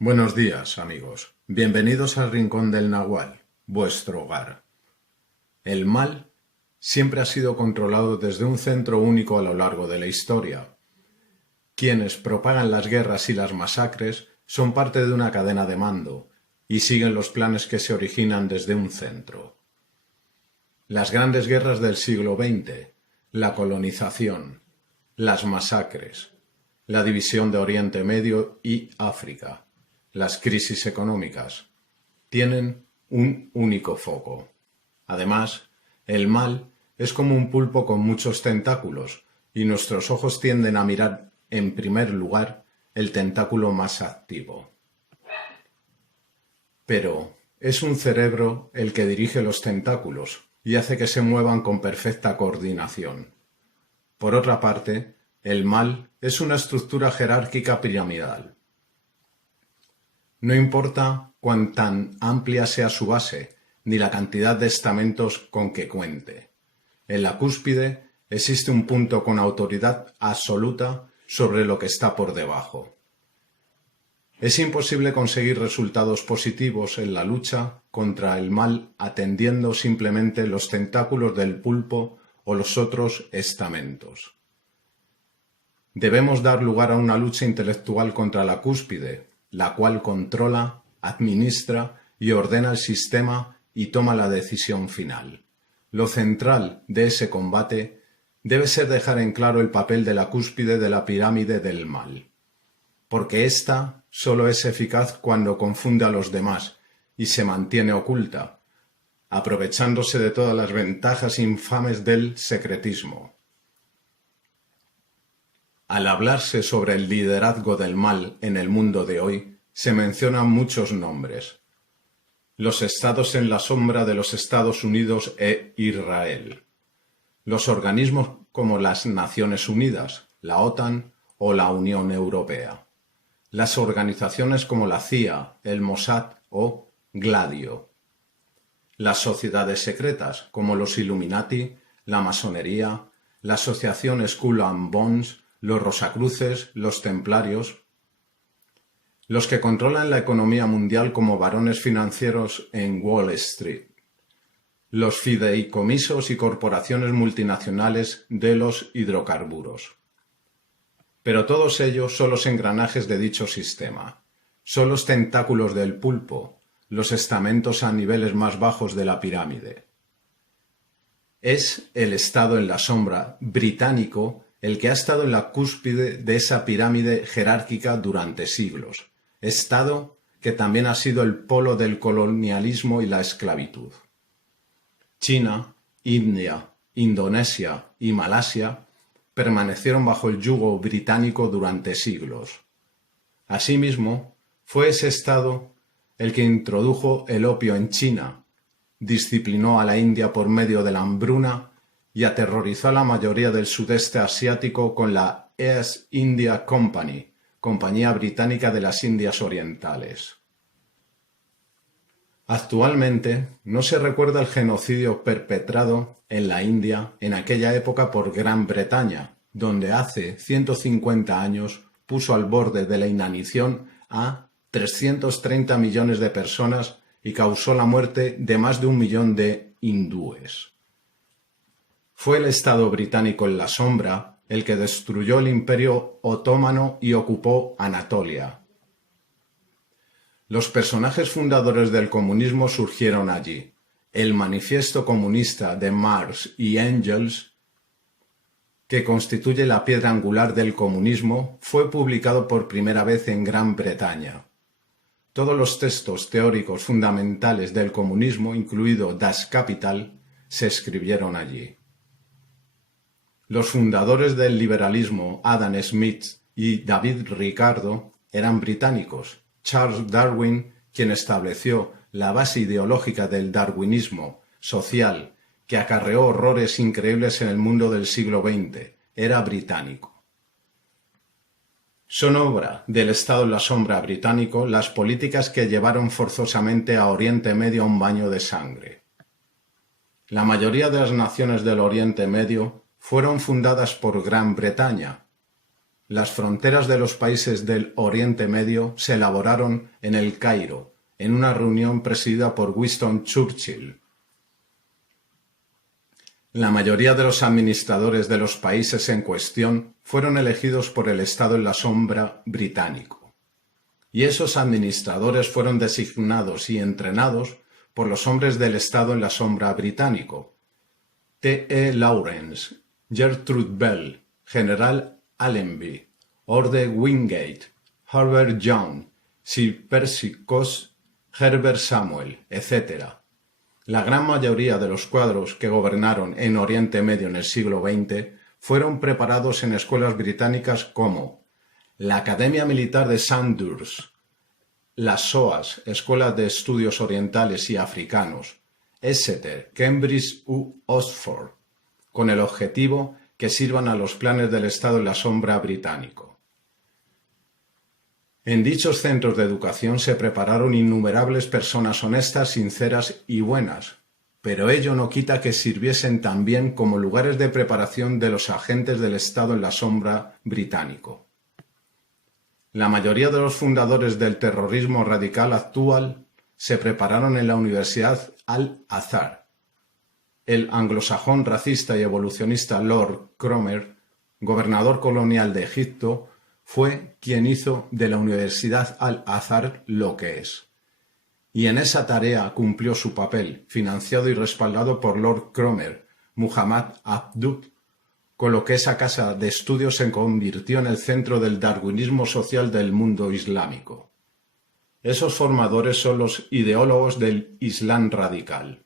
Buenos días, amigos. Bienvenidos al Rincón del Nahual, vuestro hogar. El mal siempre ha sido controlado desde un centro único a lo largo de la historia. Quienes propagan las guerras y las masacres son parte de una cadena de mando y siguen los planes que se originan desde un centro. Las grandes guerras del siglo XX, la colonización, las masacres, la división de Oriente Medio y África, las crisis económicas, tienen un único foco. Además, el mal es como un pulpo con muchos tentáculos y nuestros ojos tienden a mirar en primer lugar el tentáculo más activo. Pero es un cerebro el que dirige los tentáculos y hace que se muevan con perfecta coordinación. Por otra parte, el mal es una estructura jerárquica piramidal. No importa cuán tan amplia sea su base, ni la cantidad de estamentos con que cuente. En la cúspide existe un punto con autoridad absoluta sobre lo que está por debajo. Es imposible conseguir resultados positivos en la lucha contra el mal atendiendo simplemente los tentáculos del pulpo o los otros estamentos. Debemos dar lugar a una lucha intelectual contra la cúspide, la cual controla, administra y ordena el sistema y toma la decisión final. Lo central de ese combate debe ser dejar en claro el papel de la cúspide de la pirámide del mal, porque ésta solo es eficaz cuando confunde a los demás y se mantiene oculta, aprovechándose de todas las ventajas infames del secretismo. Al hablarse sobre el liderazgo del mal en el mundo de hoy, se mencionan muchos nombres. Los estados en la sombra de los Estados Unidos e Israel. Los organismos como las Naciones Unidas, la OTAN o la Unión Europea. Las organizaciones como la CIA, el Mossad o Gladio. Las sociedades secretas como los Illuminati, la masonería, la asociación Skull and Bones, los Rosacruces, los Templarios, los que controlan la economía mundial como varones financieros en Wall Street, los fideicomisos y corporaciones multinacionales de los hidrocarburos. Pero todos ellos son los engranajes de dicho sistema, son los tentáculos del pulpo, los estamentos a niveles más bajos de la pirámide. Es el Estado en la sombra británico el que ha estado en la cúspide de esa pirámide jerárquica durante siglos, Estado que también ha sido el polo del colonialismo y la esclavitud. China, India, Indonesia y Malasia permanecieron bajo el yugo británico durante siglos. Asimismo, fue ese Estado el que introdujo el opio en China, disciplinó a la India por medio de la hambruna y aterrorizó a la mayoría del sudeste asiático con la East India Company, Compañía Británica de las Indias Orientales. Actualmente no se recuerda el genocidio perpetrado en la India en aquella época por Gran Bretaña, donde hace 150 años puso al borde de la inanición a 330 millones de personas y causó la muerte de más de 1 millón de hindúes. Fue el Estado británico en la sombra el que destruyó el Imperio Otomano y ocupó Anatolia. Los personajes fundadores del comunismo surgieron allí. El Manifiesto Comunista de Marx y Engels, que constituye la piedra angular del comunismo, fue publicado por primera vez en Gran Bretaña. Todos los textos teóricos fundamentales del comunismo, incluido Das Kapital, se escribieron allí. Los fundadores del liberalismo, Adam Smith y David Ricardo, eran británicos. Charles Darwin, quien estableció la base ideológica del darwinismo social, que acarreó horrores increíbles en el mundo del siglo XX, era británico. Son obra del Estado en la sombra británico las políticas que llevaron forzosamente a Oriente Medio a un baño de sangre. La mayoría de las naciones del Oriente Medio fueron fundadas por Gran Bretaña, las fronteras de los países del Oriente Medio se elaboraron en El Cairo, en una reunión presidida por Winston Churchill. La mayoría de los administradores de los países en cuestión fueron elegidos por el Estado en la sombra británico. Y esos administradores fueron designados y entrenados por los hombres del Estado en la sombra británico. T. E. Lawrence, Gertrude Bell, General Allenby, Orde Wingate, Herbert Young, Sir Percy Cox, Herbert Samuel, etc. La gran mayoría de los cuadros que gobernaron en Oriente Medio en el siglo XX fueron preparados en escuelas británicas como la Academia Militar de Sandhurst, las SOAS, Escuela de Estudios Orientales y Africanos, Exeter, Cambridge u Oxford, con el objetivo que sirvan a los planes del Estado en la sombra británico. En dichos centros de educación se prepararon innumerables personas honestas, sinceras y buenas, pero ello no quita que sirviesen también como lugares de preparación de los agentes del Estado en la sombra británico. La mayoría de los fundadores del terrorismo radical actual se prepararon en la Universidad Al-Azhar. El anglosajón racista y evolucionista Lord Cromer, gobernador colonial de Egipto, fue quien hizo de la Universidad Al-Azhar lo que es. Y en esa tarea cumplió su papel, financiado y respaldado por Lord Cromer, Muhammad Abduh, con lo que esa casa de estudios se convirtió en el centro del darwinismo social del mundo islámico. Esos formadores son los ideólogos del Islam radical.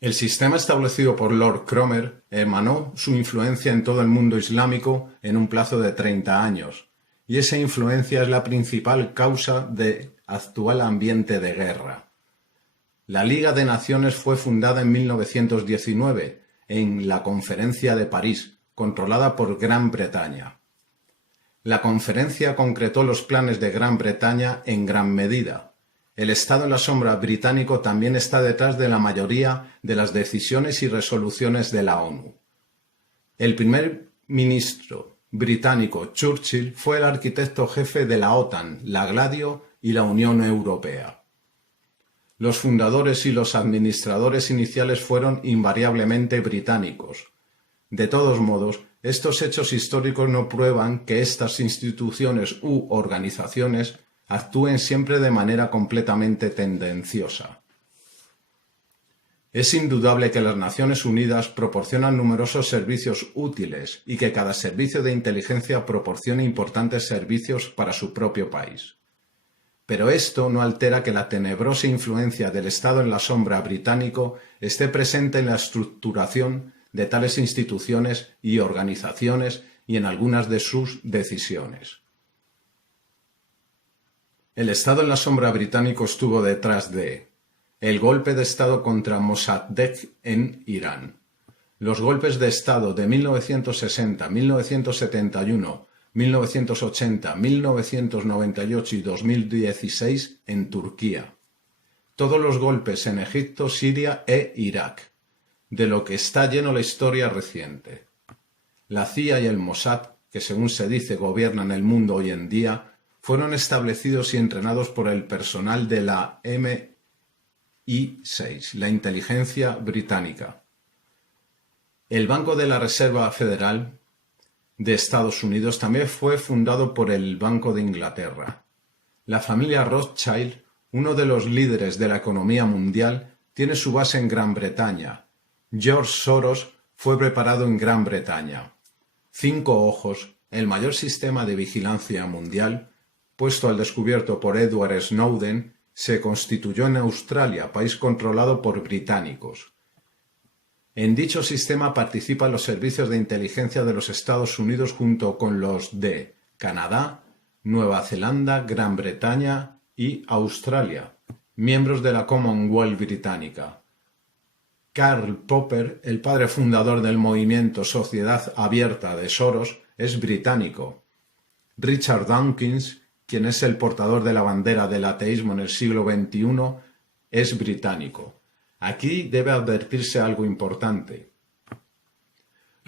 El sistema establecido por Lord Cromer emanó su influencia en todo el mundo islámico en un plazo de 30 años, y esa influencia es la principal causa del actual ambiente de guerra. La Liga de Naciones fue fundada en 1919, en la Conferencia de París, controlada por Gran Bretaña. La conferencia concretó los planes de Gran Bretaña en gran medida. El Estado en la sombra británico también está detrás de la mayoría de las decisiones y resoluciones de la ONU. El primer ministro británico Churchill fue el arquitecto jefe de la OTAN, la Gladio y la Unión Europea. Los fundadores y los administradores iniciales fueron invariablemente británicos. De todos modos, estos hechos históricos no prueban que estas instituciones u organizaciones actúen siempre de manera completamente tendenciosa. Es indudable que las Naciones Unidas proporcionan numerosos servicios útiles y que cada servicio de inteligencia proporciona importantes servicios para su propio país. Pero esto no altera que la tenebrosa influencia del Estado en la sombra británico esté presente en la estructuración de tales instituciones y organizaciones y en algunas de sus decisiones. El Estado en la sombra británico estuvo detrás de el golpe de Estado contra Mossadegh en Irán, los golpes de Estado de 1960, 1971, 1980, 1998 y 2016 en Turquía, todos los golpes en Egipto, Siria e Irak, de lo que está lleno la historia reciente. La CIA y el Mossad, que según se dice gobiernan el mundo hoy en día, fueron establecidos y entrenados por el personal de la MI6, la inteligencia británica. El Banco de la Reserva Federal de Estados Unidos también fue fundado por el Banco de Inglaterra. La familia Rothschild, uno de los líderes de la economía mundial, tiene su base en Gran Bretaña. George Soros fue preparado en Gran Bretaña. 5 Ojos, el mayor sistema de vigilancia mundial, puesto al descubierto por Edward Snowden, se constituyó en Australia, país controlado por británicos. En dicho sistema participan los servicios de inteligencia de los Estados Unidos junto con los de Canadá, Nueva Zelanda, Gran Bretaña y Australia, miembros de la Commonwealth británica. Karl Popper, el padre fundador del movimiento Sociedad Abierta de Soros, es británico. Richard Dawkins, quien es el portador de la bandera del ateísmo en el siglo XXI, es británico. Aquí debe advertirse algo importante.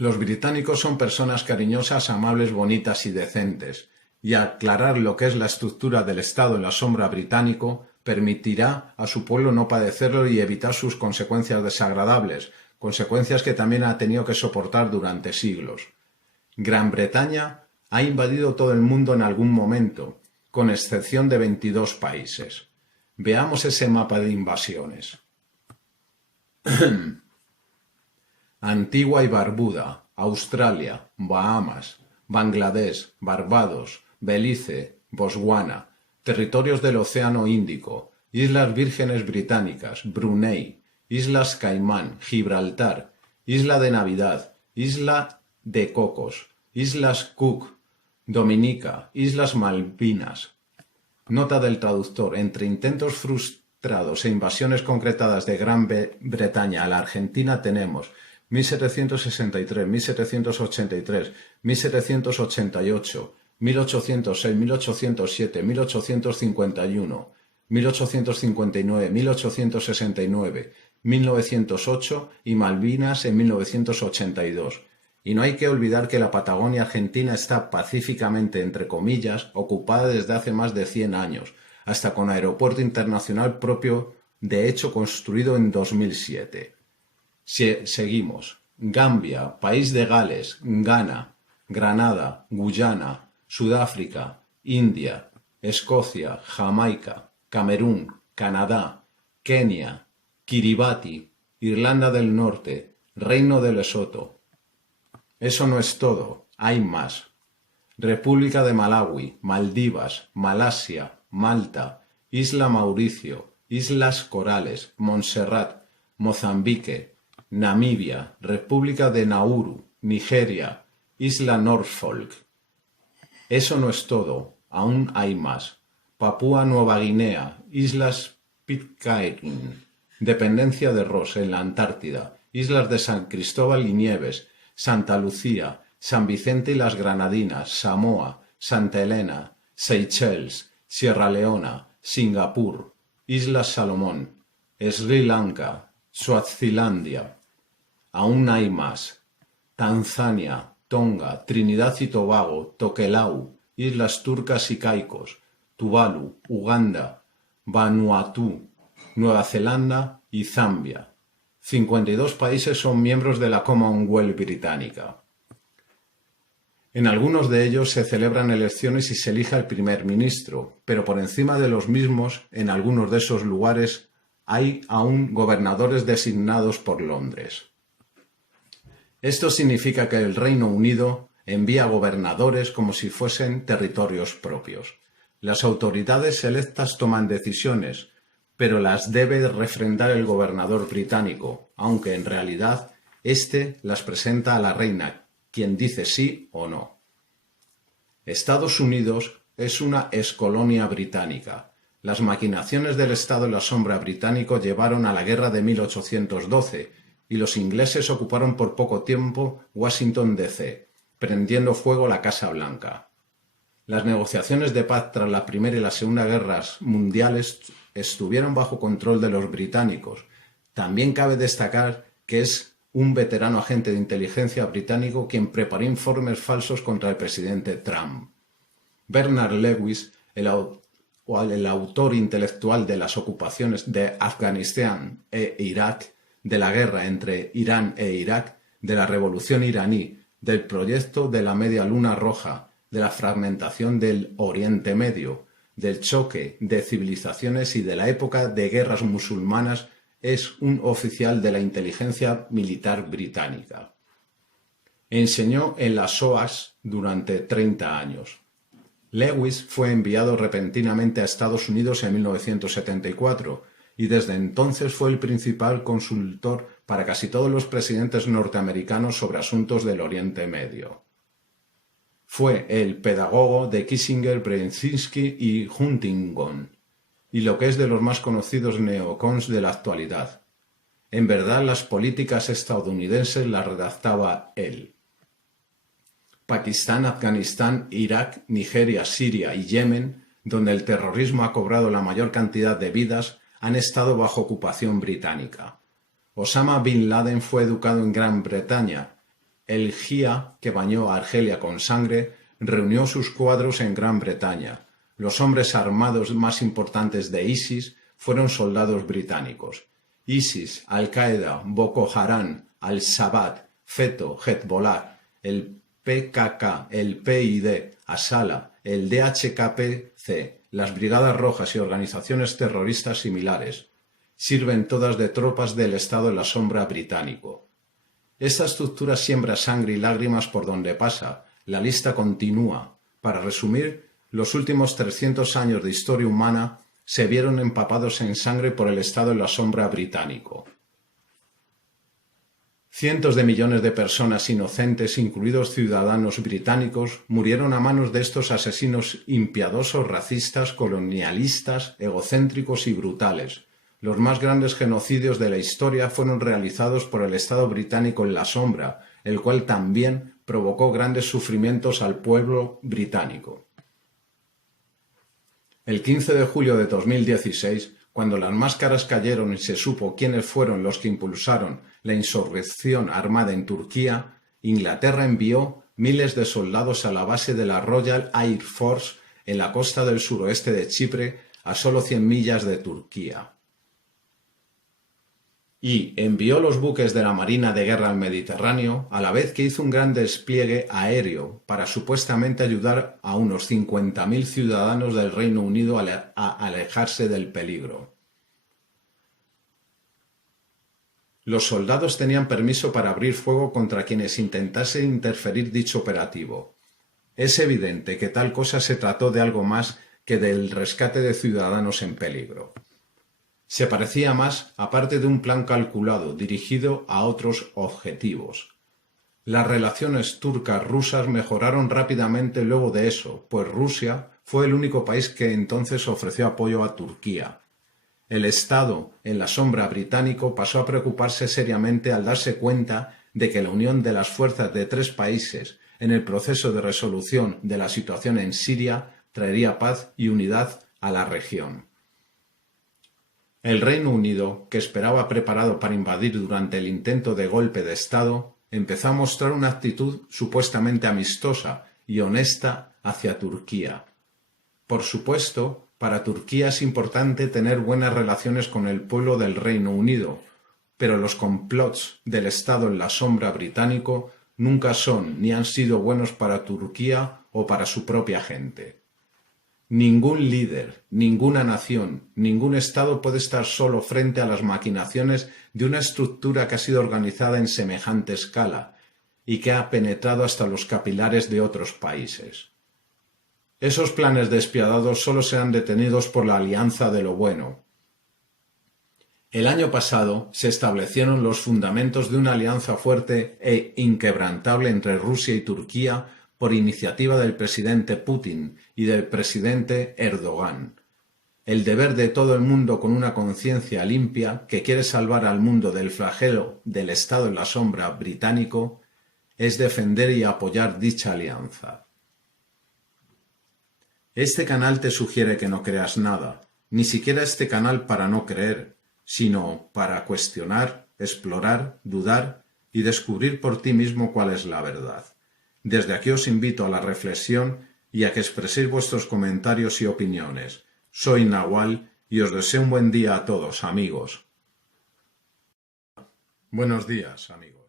Los británicos son personas cariñosas, amables, bonitas y decentes, y aclarar lo que es la estructura del Estado en la sombra británico permitirá a su pueblo no padecerlo y evitar sus consecuencias desagradables, consecuencias que también ha tenido que soportar durante siglos. Gran Bretaña ha invadido todo el mundo en algún momento, con excepción de 22 países. Veamos ese mapa de invasiones. Antigua y Barbuda, Australia, Bahamas, Bangladesh, Barbados, Belice, Botswana, territorios del Océano Índico, Islas Vírgenes Británicas, Brunei, Islas Caimán, Gibraltar, Isla de Navidad, Isla de Cocos, Islas Cook, Dominica, Islas Malvinas. Nota del traductor. Entre intentos frustrados e invasiones concretadas de Gran Bretaña a la Argentina tenemos 1763, 1783, 1788, 1806, 1807, 1851, 1859, 1869, 1908 y Malvinas en 1982. Y no hay que olvidar que la Patagonia argentina está pacíficamente, entre comillas, ocupada desde hace más de 100 años, hasta con aeropuerto internacional propio, de hecho construido en 2007. Seguimos. Gambia, País de Gales, Ghana, Granada, Guyana, Sudáfrica, India, Escocia, Jamaica, Camerún, Canadá, Kenia, Kiribati, Irlanda del Norte, Reino de Lesoto. Eso no es todo, hay más. República de Malawi, Maldivas, Malasia, Malta, Isla Mauricio, Islas Corales, Montserrat, Mozambique, Namibia, República de Nauru, Nigeria, Isla Norfolk. Eso no es todo, aún hay más. Papúa Nueva Guinea, Islas Pitcairn, dependencia de Ross en la Antártida, Islas de San Cristóbal y Nieves, Santa Lucía, San Vicente y las Granadinas, Samoa, Santa Elena, Seychelles, Sierra Leona, Singapur, Islas Salomón, Sri Lanka, Suazilandia. Aún hay más. Tanzania, Tonga, Trinidad y Tobago, Tokelau, Islas Turcas y Caicos, Tuvalu, Uganda, Vanuatu, Nueva Zelanda y Zambia. 52 países son miembros de la Commonwealth británica. En algunos de ellos se celebran elecciones y se elige al primer ministro, pero por encima de los mismos, en algunos de esos lugares, hay aún gobernadores designados por Londres. Esto significa que el Reino Unido envía gobernadores como si fuesen territorios propios. Las autoridades electas toman decisiones, pero las debe refrendar el gobernador británico, aunque en realidad éste las presenta a la reina, quien dice sí o no. Estados Unidos es una excolonia británica. Las maquinaciones del Estado en la sombra británico llevaron a la guerra de 1812 y los ingleses ocuparon por poco tiempo Washington D.C., prendiendo fuego la Casa Blanca. Las negociaciones de paz tras la Primera y la Segunda Guerras Mundiales estuvieron bajo control de los británicos. También cabe destacar que es un veterano agente de inteligencia británico quien preparó informes falsos contra el presidente Trump. Bernard Lewis, el autor intelectual de las ocupaciones de Afganistán e Irak, de la guerra entre Irán e Irak, de la revolución iraní, del proyecto de la Media Luna Roja, de la fragmentación del Oriente Medio, del choque de civilizaciones y de la época de guerras musulmanas, es un oficial de la inteligencia militar británica. Enseñó en la SOAS durante 30 años. Lewis fue enviado repentinamente a Estados Unidos en 1974 y desde entonces fue el principal consultor para casi todos los presidentes norteamericanos sobre asuntos del Oriente Medio. Fue el pedagogo de Kissinger, Brzezinski y Huntington, y lo que es de los más conocidos neocons de la actualidad. En verdad, las políticas estadounidenses las redactaba él. Pakistán, Afganistán, Irak, Nigeria, Siria y Yemen, donde el terrorismo ha cobrado la mayor cantidad de vidas, han estado bajo ocupación británica. Osama Bin Laden fue educado en Gran Bretaña, el GIA, que bañó a Argelia con sangre, reunió sus cuadros en Gran Bretaña. Los hombres armados más importantes de ISIS fueron soldados británicos. ISIS, Al-Qaeda, Boko Haram, Al-Shabaab, FETÖ, Hezbollah, el PKK, el PYD, Asala, el DHKPC, las Brigadas Rojas y organizaciones terroristas similares. Sirven todas de tropas del Estado en la sombra británico. Esta estructura siembra sangre y lágrimas por donde pasa. La lista continúa. Para resumir, los últimos 300 años de historia humana se vieron empapados en sangre por el Estado en la sombra británico. Cientos de millones de personas inocentes, incluidos ciudadanos británicos, murieron a manos de estos asesinos impiadosos, racistas, colonialistas, egocéntricos y brutales. Los más grandes genocidios de la historia fueron realizados por el Estado británico en la sombra, el cual también provocó grandes sufrimientos al pueblo británico. El 15 de julio de 2016, cuando las máscaras cayeron y se supo quiénes fueron los que impulsaron la insurrección armada en Turquía, Inglaterra envió miles de soldados a la base de la Royal Air Force en la costa del suroeste de Chipre, a solo 100 millas de Turquía. Y envió los buques de la Marina de Guerra al Mediterráneo, a la vez que hizo un gran despliegue aéreo para supuestamente ayudar a unos 50.000 ciudadanos del Reino Unido a alejarse del peligro. Los soldados tenían permiso para abrir fuego contra quienes intentasen interferir dicho operativo. Es evidente que tal cosa se trató de algo más que del rescate de ciudadanos en peligro. Se parecía más a parte de un plan calculado dirigido a otros objetivos. Las relaciones turcas-rusas mejoraron rápidamente luego de eso, pues Rusia fue el único país que entonces ofreció apoyo a Turquía. El Estado en la sombra británico pasó a preocuparse seriamente al darse cuenta de que la unión de las fuerzas de 3 países en el proceso de resolución de la situación en Siria traería paz y unidad a la región. El Reino Unido, que esperaba preparado para invadir durante el intento de golpe de Estado, empezó a mostrar una actitud supuestamente amistosa y honesta hacia Turquía. Por supuesto, para Turquía es importante tener buenas relaciones con el pueblo del Reino Unido, pero los complots del Estado en la sombra británico nunca son ni han sido buenos para Turquía o para su propia gente. Ningún líder, ninguna nación, ningún Estado puede estar solo frente a las maquinaciones de una estructura que ha sido organizada en semejante escala y que ha penetrado hasta los capilares de otros países. Esos planes despiadados solo serán detenidos por la alianza de lo bueno. El año pasado se establecieron los fundamentos de una alianza fuerte e inquebrantable entre Rusia y Turquía por iniciativa del presidente Putin y del presidente Erdogan. El deber de todo el mundo con una conciencia limpia que quiere salvar al mundo del flagelo del Estado en la sombra británico es defender y apoyar dicha alianza. Este canal te sugiere que no creas nada, ni siquiera este canal para no creer, sino para cuestionar, explorar, dudar y descubrir por ti mismo cuál es la verdad. Desde aquí os invito a la reflexión y a que expreséis vuestros comentarios y opiniones. Soy Nahual y os deseo un buen día a todos, amigos. Buenos días, amigos.